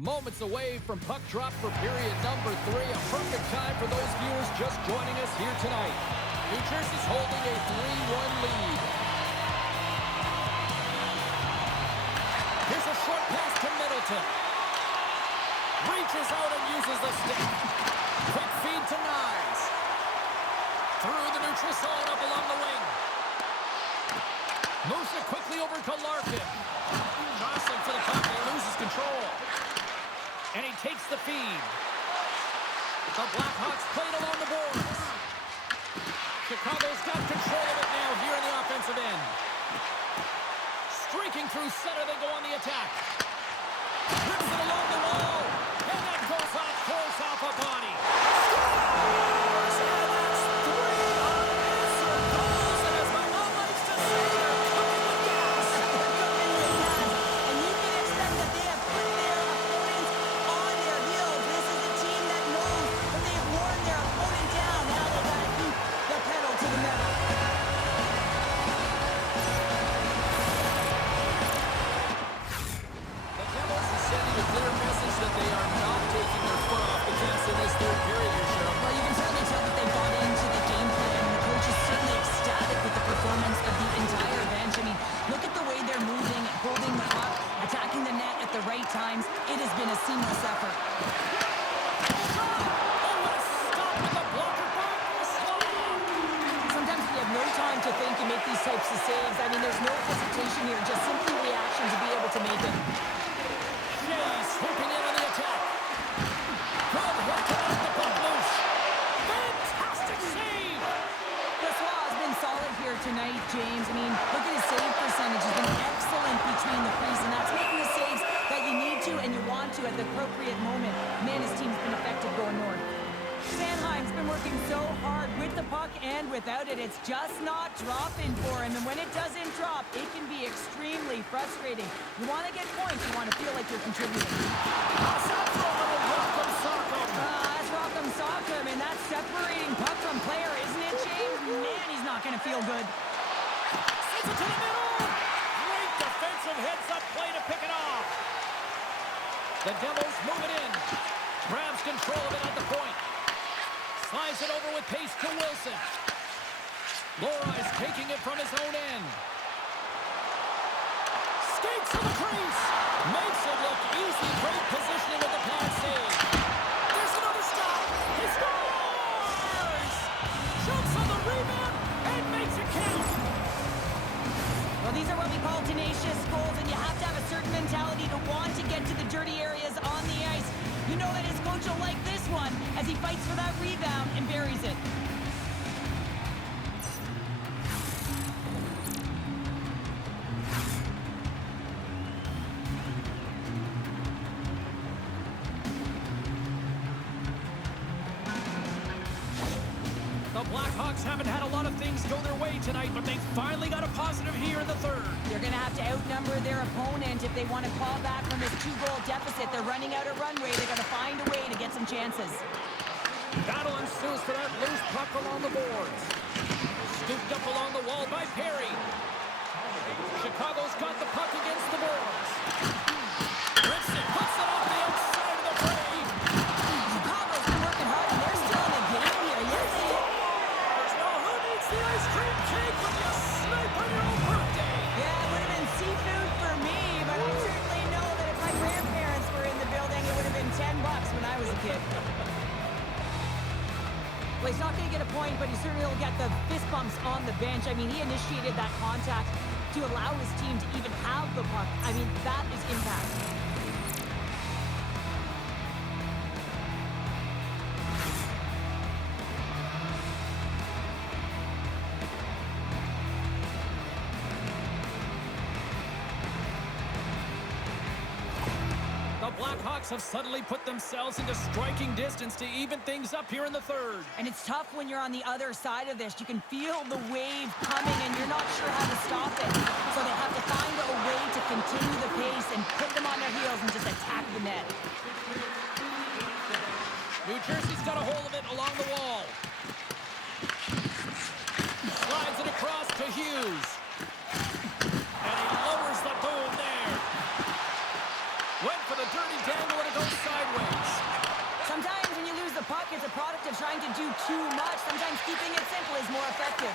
Moments away from puck drop for period number 3. A perfect time for those viewers just joining us here tonight. New Jersey's holding a 3-1 lead. Here's a short pass to Middleton. Reaches out and uses the stick. Quick feed to Nyes. Through the neutral zone up along the wing. Moves it quickly over to Larkin. Jostling for the puck. He loses control. And he takes the feed. The Blackhawks played along the boards. Chicago's got control of it now here in the offensive end. Streaking through center, they go on the attack. Rips it along the wall. And that goes off course off a body. Scores! And that's 3 unanswered goals. And as my mom likes to say, they're cooking with gas. They're cooking with gas. And you can expect that they have put their opponents on their heels. This is a team that knows that they've worn their opponent down. Now they got to keep the pedal to the metal. The Devils are sending a clear message that they are not taking their foot off the gas in this third period here, Cheryl. Well, you can certainly tell that they bought into the game plan. The coach is certainly ecstatic with the performance of the entire bench. I mean, look at the way they're moving, holding the puck, attacking the net at the right times. It has been a seamless effort. Sometimes we have no time to think and make these types of saves. I mean, there's no hesitation here, just simply reaction to be able to make it. Jay swooping in on the attack. Good hook to let the puck loose. Fantastic save! Brossoit has been solid here tonight, James. I mean, look at his save percentage. He's been excellent between the crease, and that's making the saves that you need to and you want to at the appropriate moment. Man, his team's been effective going north. Sanheim's been working so hard with the puck and without it. It's just not dropping for him. And when it doesn't drop, it can be extremely frustrating. You want to get points. You want to feel like you're contributing. That's Rock'em Sock'em, and that's separating puck from player, isn't it, James? Man, he's not going to feel good. Sends it to the middle. Great defensive heads-up play to pick it off. The Devils move it in. Grabs control of it at the point. Slides it over with pace to Wilson. Lohrey's taking it from his own end. Skates to the crease. Makes it look easy. Great positioning with the pad save. There's another stop. He scores! Jumps on the rebound and makes it count. Well, these are what we call tenacious goals, and you have to have a certain mentality to want to get to the dirty areas on the ice. You know that his coach will like this one as he fights for that rebound and buries it. The Blackhawks haven't had a lot of things go their way tonight, but they finally got a positive here in the third. They're going to have to outnumber their opponent if they want to claw back from this 2-goal deficit. They're running out of runway. They're going to find a way to get some chances. Battle ensues for that loose puck along the boards. Scooped up along the wall by Perry. Chicago's got the puck against the boards. Rips it, puts it off the outside of the frame. Chicago's been working hard, and they're still in the game here. Yes, they are. Well, who needs the ice cream cake when you snipe on your own birthday? Yeah, it would have been seafood for me, but I certainly know that if my grandparents were in the building, it would have been $10 when I was a kid. Well, he's not going to get a point, but he certainly will get the fist bumps on the bench. I mean, he initiated that contact to allow his team to even have the puck. I mean, that is impact. The Blackhawks have suddenly put themselves into striking distance to even things up here in the third. And it's tough when you're on the other side of this. You can feel the wave coming, and you're not sure how to stop it. So they have to find a way to continue the pace and put them on their heels and just attack the net. New Jersey's got a hold of it along the wall. Slides it across to Hughes. And he lowers the boom there. Went for the dirty dangle and it of trying to do too much. Sometimes keeping it simple is more effective.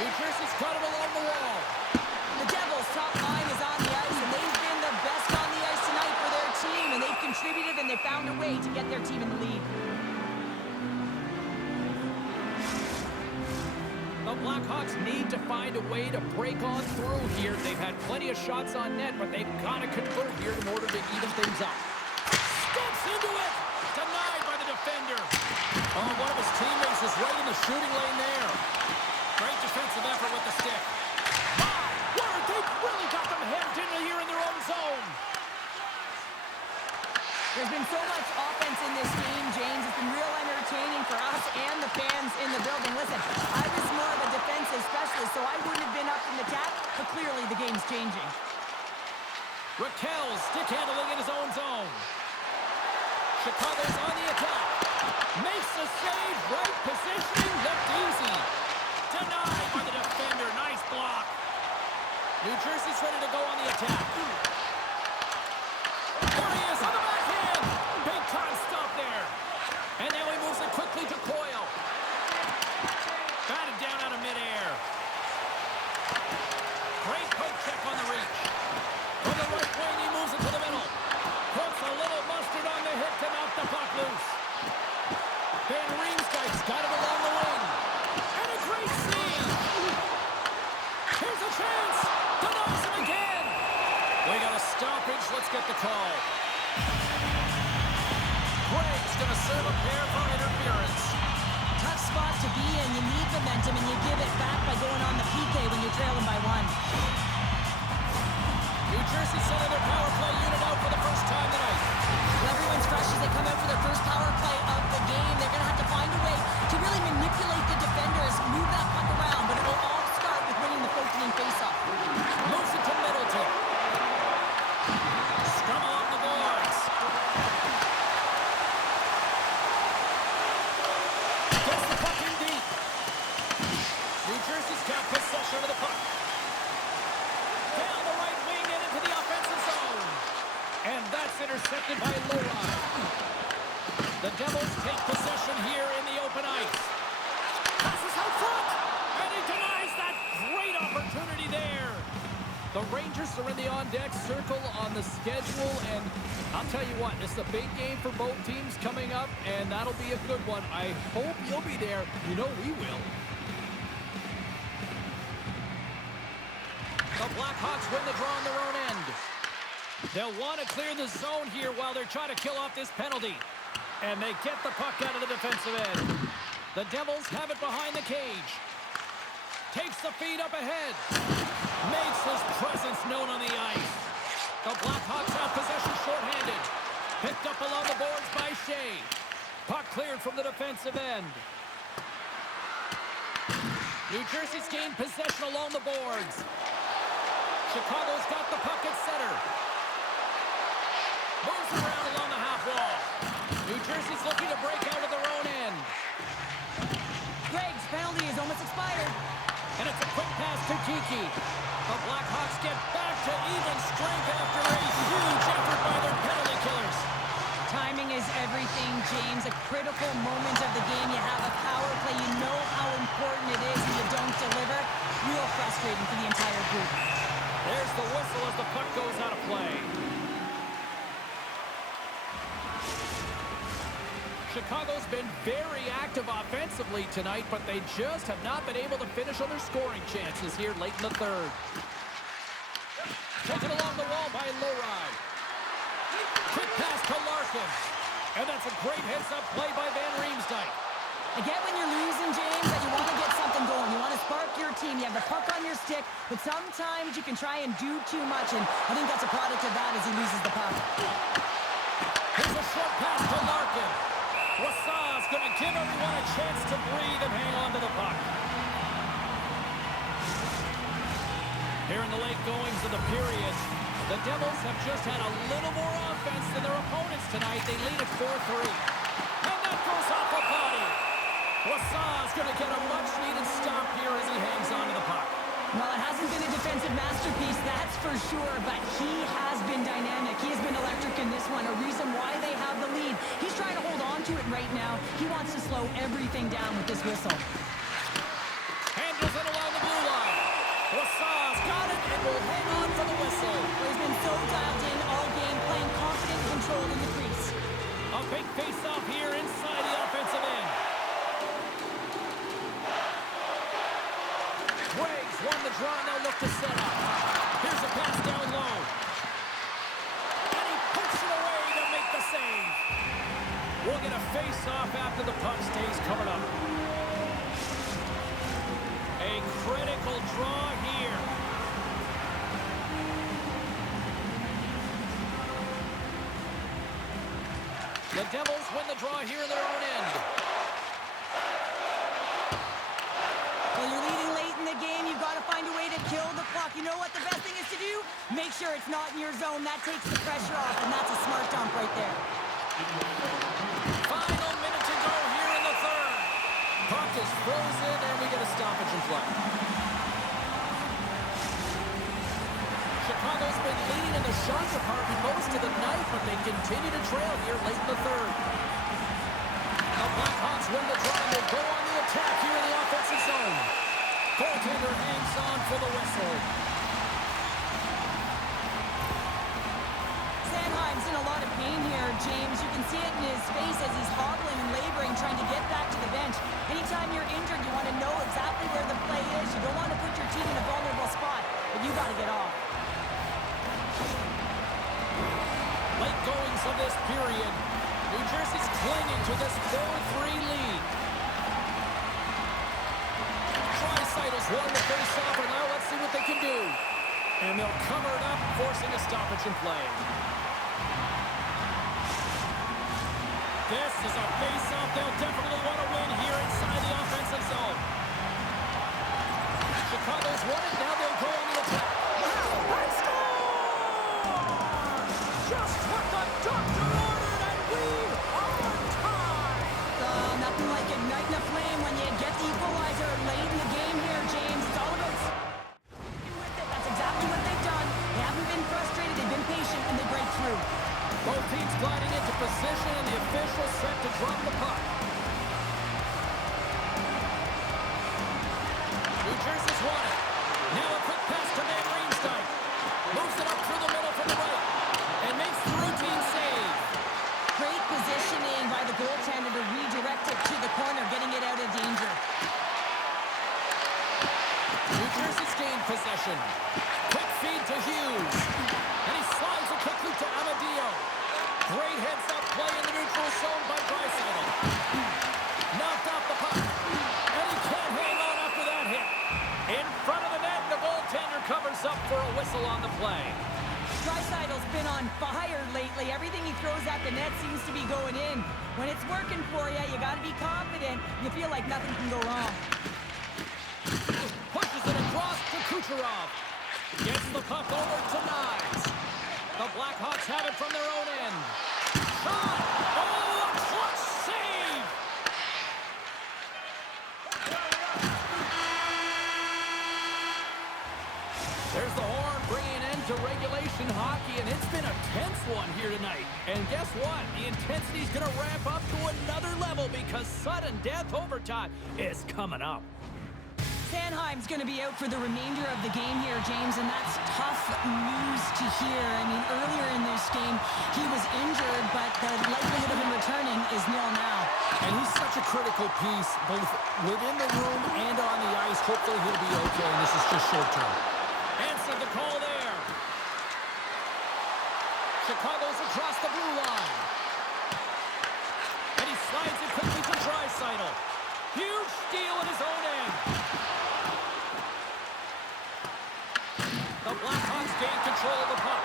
New Jersey's got him along the wall. The Devils' top line is on the ice, and they've been the best on the ice tonight for their team, and they've contributed, and they found a way to get their team in the lead. The Blackhawks need to find a way to break on through here. They've had plenty of shots on net, but they've got to convert here in order to even things up. Steps into it! Denied by the defender. Oh, one of his teammates is right in the shooting lane there. Great defensive effort with the stick. My word, they've really got them hemmed in here in their own zone. There's been so much offense in this game, James. It's been real entertaining for us and the fans in the building. Listen, I was more of a defensive specialist, so I wouldn't have been up in the tap, but clearly the game's changing. Raquel stick handling in his own zone. Chicago's on the attack. Makes the save, right positioning, looked easy. Denied by the defender, nice block. New Jersey's ready to go on the attack. There he is on the backhand. Big time stop there. And now he moves it quickly to Coyle. Batted down out of midair. Great poke check on the reach. From the right wing, he moves it to the middle. Puts a little mustard on the hit to knock the puck loose. Van Riemsdyk's got him along the wing. And a great save. Here's a chance. Denies him again. We got a stoppage. Let's get the call. Greg's going to serve a pair for interference. Tough spot to be in. You need momentum, and you give it back by going on the PK when you're trailing by one. New Jersey sending their power play unit out for the first time tonight. Well, everyone's fresh as they come out for their first power play of the game. They're going to have to find a way to really manipulate the defenders, move that puck around, but it'll all start with winning the opening faceoff. Moves it to Middleton. Scrum along the boards. Gets the puck in deep. New Jersey's got possession of the puck. Down the right wing and into the offensive zone. And that's intercepted by Lowry. The Devils take possession here in the open ice. Passes out front. And he denies that great opportunity there. The Rangers are in the on-deck circle on the schedule, and I'll tell you what, it's a big game for both teams coming up, and that'll be a good one. I hope you'll be there. You know we will. The Blackhawks win the draw on their own end. They'll want to clear the zone here while they're trying to kill off this penalty. And they get the puck out of the defensive end. The Devils have it behind the cage. Takes the feed up ahead. Makes his presence known on the ice. The Blackhawks have possession shorthanded. Picked up along the boards by Shea. Puck cleared from the defensive end. New Jersey's gained possession along the boards. Chicago's got the puck at center. Moves around along the half wall. New Jersey's looking to break out of their own end. Greg's penalty is almost expired. And it's a quick pass to Kiki. The Blackhawks get back to even strength after a huge effort by their penalty killers. Timing is everything, James. A critical moment of the game. You have a power play. You know how important it is, and you don't deliver. Real frustrating for the entire group. There's the whistle as the puck goes out of play. Chicago's been very active offensively tonight, but they just have not been able to finish on their scoring chances here late in the third. Taken along the wall by Lowry. Quick pass to Larkin. And that's a great heads-up play by Van Riemsdyk. I get when you're losing, James, that you want to get something going. You want to spark your team. You have the puck on your stick, but sometimes you can try and do too much, and I think that's a product of that as he loses the puck. Here's a short pass to Larkin. Wassau's going to give everyone a chance to breathe and hang on to the puck. Here in the late goings of the period, the Devils have just had a little more offense than their opponents tonight. They lead at 4-3. And that goes off a body. Wassau's going to get a much-needed stop here as he hangs on to the puck. Well, it hasn't been a defensive masterpiece, that's for sure, but he has been dynamic. He has been electric in this one, a reason why they have the lead. He's trying to hold on onto it right now. He wants to slow everything down with this whistle. Handles it along the blue line. Wassau's got it and will hang on for the whistle. He's been so dialed in all game, playing confident and controlled in the crease. A big face-off here inside the offensive end. Braves won the draw, now look to set up. Here's a pass down low. And he puts it away to make the save. We'll get a face-off after the puck stays covered up. A critical draw here. The Devils win the draw here in their own end. Well, you're leading late in the game. You've got to find a way to kill the clock. You know what the best thing is to do? Make sure it's not in your zone. That takes the pressure off, and that's a smart dump right there. Final minute to go here in the third. Puck is frozen, and we get a stoppage in play. Chicago's been leading in the shot department most of the night, but they continue to trail here late in the third. The Blackhawks win the draw and will go on the attack here in the offensive zone. Goaltender hangs on for the whistle. Sanheim's in a lot of pain here, James. You can see it in his face as he's hobbling and laboring, trying to get back to the bench. Anytime you're injured, you want to know exactly where the play is. You don't want to put your team in a vulnerable spot, but you got to get off. Late goings of this period. New Jersey's clinging to this 4-3 lead. Tricytles won the face-off, and now let's see what they can do. And they'll cover it up, forcing a stoppage in play. This is a face-off they'll definitely want to win here inside the offensive zone. Chicago's won it, now they'll go on the attack. They score! Just what the doctor ordered, and we are on time! Nothing like igniting a flame when you get the equalizer late in the game here, James. It's all about sticking with it. That's exactly what they've done. They haven't been frustrated, they've been patient, and they break through. Both teams gliding into position, and the official set to drop the puck. New Jersey's won it. Now a quick pass to Van Riemsdyk. Moves it up through the middle from the right. And makes the routine save. Great positioning by the goaltender to redirect it to the corner, getting it out of danger. New Jersey's gained possession. Quick feed to Hughes. And he slides it quickly to Amadio. Great heads-up play in the neutral zone by Draisaitl. Knocked off the puck. And he can't hang on after that hit. In front of the net, the goaltender covers up for a whistle on the play. Draisaitl's been on fire lately. Everything he throws at the net seems to be going in. When it's working for you, you got to be confident. You feel like nothing can go wrong. Pushes it across to Kucherov. Gets the puck over to Knies. The Blackhawks have it from their own end. Shot! Oh, a clutch save! There's the horn bringing an end to regulation hockey, and it's been a tense one here tonight. And guess what? The intensity's going to ramp up to another level because sudden death overtime is coming up. Sanheim's going to be out for the remainder of the game here, James, and that's tough news to hear. I mean, earlier in this game, he was injured, but the likelihood of him returning is nil now. And he's such a critical piece, both within the room and on the ice. Hopefully he'll be okay, and this is just short term. Answered the call there. Chicago's across the blue line. And he slides it quickly to Draisaitl. Huge steal at his own end. The Blackhawks gain control of the puck.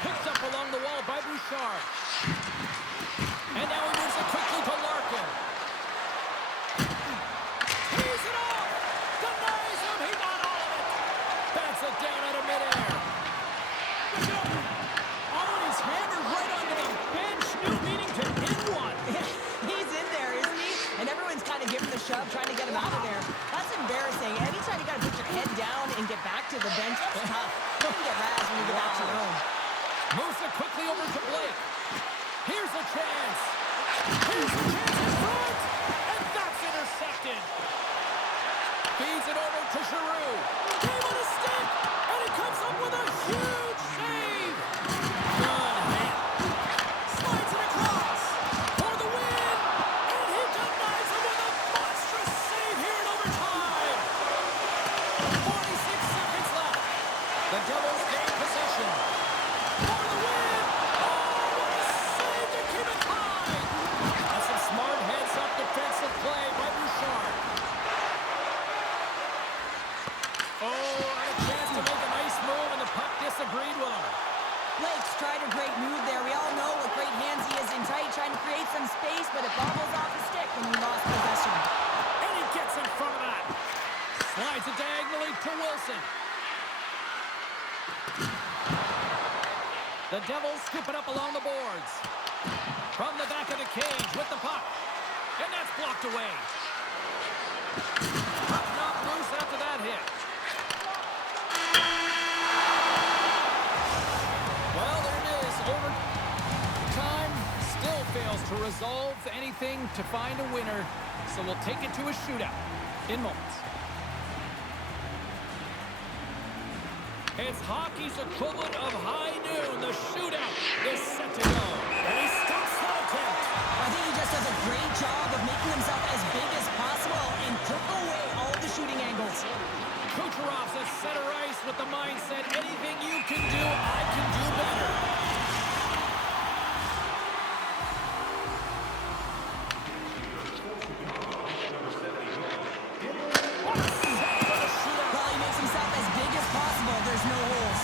Picked up along the wall by Bouchard. And now he moves it quickly to Larkin. He's it off! Denies him! He got all of it! Bats it down out of midair. Oh, and he's hammered right onto the bench. New meaning to hit one. He's in there, isn't he? And everyone's kind of giving the shove, trying to get him out of there. That's embarrassing. Anytime you got to put your head down and get back to the bench, that's tough. You can get razzed when you get back to your own. Moves it quickly over to Blake. Here's a chance. Here's the chance in front. And that's intercepted. Feeds it over to Giroux. Game on a stick. And he comes up with a huge save. Good hit. Slides it across. For the win. And he denies him with a monstrous save here in overtime. 46 seconds left. The Devils gain possession. For the win. Oh, what a save to keep it tied. That's some smart heads-up defensive play by Bouchard. Oh, and a chance to make a nice move, and the puck disagreed with him. Blake's tried a great move there. We all know what great hands he is in tight, trying to create some space, but it bobbles off the stick when he lost possession. And he gets in front of that. Slides it diagonally to Wilson. The Devils scoop it up along the boards. From the back of the cage with the puck. And that's blocked away. Puck knocked loose after that hit. Well, there it is. Overtime still fails to resolve anything to find a winner. So we'll take it to a shootout in moments. It's hockey's equivalent of high noon. The shootout is set to go. And he stops that attempt. I think he just does a great job of making himself as big as possible and took away all of the shooting angles. Kucherov's at center ice with the mindset, anything you can do, I can do better. What a save for the shootout. Well, he makes himself as big as possible. There's no holes.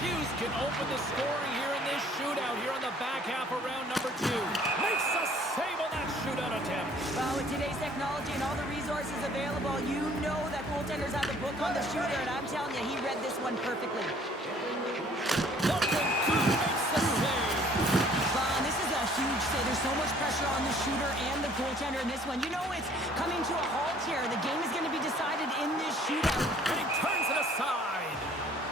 Hughes can open the scoring here in this shootout here on the back half of round number 2. Makes a save on that shootout attempt. Well, with today's technology and all the resources available, you know that goaltenders have the book on the shooter, and I'm telling you, he read this one perfectly. Duncan makes the save. This is a huge save. There's so much pressure on the shooter and the goaltender in this one. You know it's coming to a halt here. The game is going to be decided in this shootout. And he turns it aside.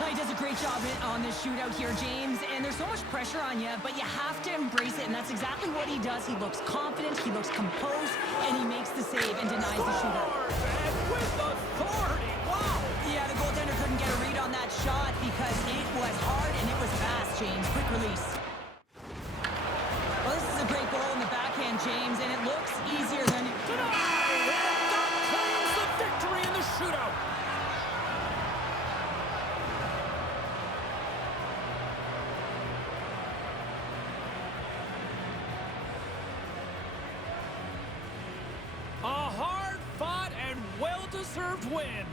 He does a great job on this shootout here, James, and there's so much pressure on you, but you have to embrace it, and that's exactly what he does. He looks confident, he looks composed, and he makes the save and denies the shooter. And with authority, wow! Yeah, the goaltender couldn't get a read on that shot because it was hard and it was fast, James. Quick release. Well, this is a great goal in the backhand, James, and it looks easier than... Denied! And that claims the victory in the shootout. A hard-fought and well-deserved win.